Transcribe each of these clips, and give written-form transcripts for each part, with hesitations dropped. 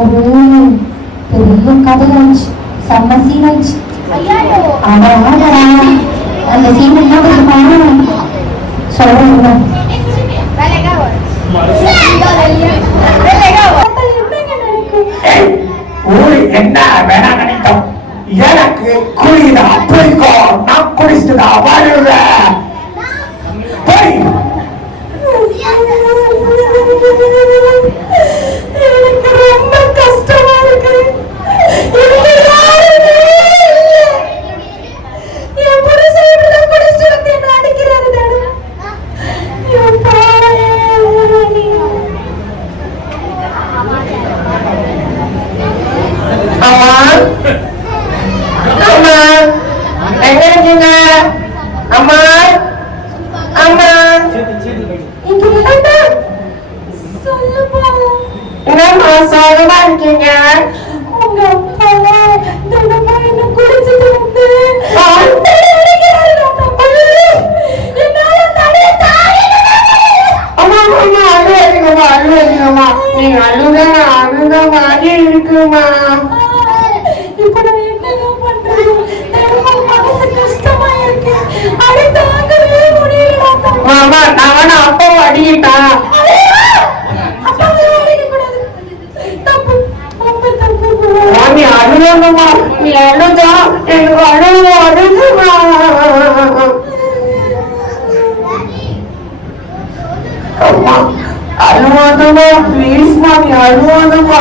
ஒரு பெரிய கதையாச்சு, செம்ம சீனாச்சு. அந்த சீன் சொல்றேன். என்ன வேணா நினைத்தோம், எனக்கு குடிதா பிடிக்கும், நான் குடிச்சுட்டு வருவேன். எனக்கு ரொம்ப கஷ்டமா இருக்கு. என் புருஷன் குடிச்சிட்டு வந்து என்ன அடிக்கிறாரு. எங்க இருக்கீங்க? அம்மா அம்மா என்னம்மா சோகமா இருக்கீங்க? உங்க அப்பா தினமும் என்ன குடிச்சிட்டு வந்து அழுவீங்கம்மா, நீங்க அழுத அழுத மாதிரி இருக்குமா? இப்ப நான் என்னங்க பண்றது? மனசு கஷ்டமா இருக்கு. அடி தாங்கவே முடியல. மாமா நான் அப்பா அடிக்கிட்டான். நீ அழுவணுமா? நீ அழுதா எனக்கு அழுகுமா? அம்மா அழுவாதமா, ப்ளீஸ்மா, நீ அழுவாதமா.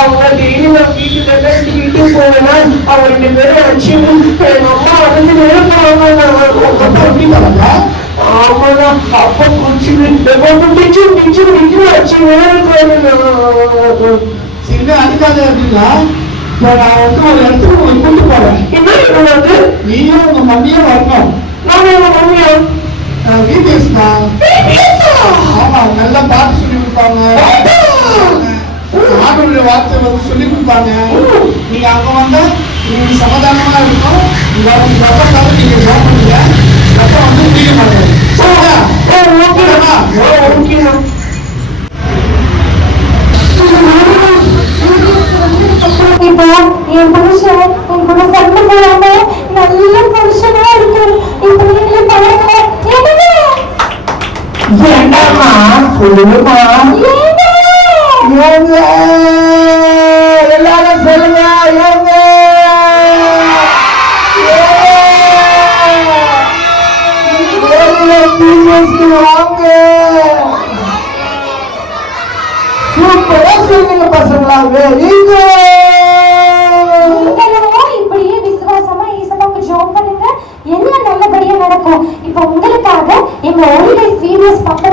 அவங்க டெய்லி நான் வீட்டுக்கு போவேன்னா அவங்க 2 பேரும் அடிச்சு எங்க அம்மா வந்து ஆமாண்ணா அப்பா குடிச்சு அடிச்சு அடிக்காது அப்படின்னா நான் வந்து ஒரு இடத்துக்கு ஒரு கூட்டு போறேன். என்ன நீயும் உங்க மம்மியும் வரணும். நானும் எங்க மம்மியா? வீடியோஸ்மா. ஆமா, நல்லா பாட்டு சொல்லி கொடுப்பாங்க, ஆண்டவருடைய வார்த்தை வந்து சொல்லி கொடுப்பாங்க. நீங்க அங்க வந்தா நீங்க சமாதானமா இருக்கும். உங்க அப்பா நீங்க ஜாப் பண்ணுங்க, அப்பா வந்து குடிக்க மாட்டாங்க. இப்போ என் புருஷன் என் கூட சண்டை போடாம நல்ல புருஷனா இருக்காரு. இப்ப நீங்களே பாருங்க. என்னம்மா சொல்லுமா? எல்லாரும் சொல்லுங்க. வாங்க, சூப்பரா சொல்லுங்க பசங்களா. இப்படியே விசுவாசமா ஈசனுக்கு ஜெபம் பண்ணுங்க, எல்லாம் நல்லபடியா நடக்கும். இப்ப உங்களுக்காக எங்க ஒன்லி சீரியஸ் பக்கம்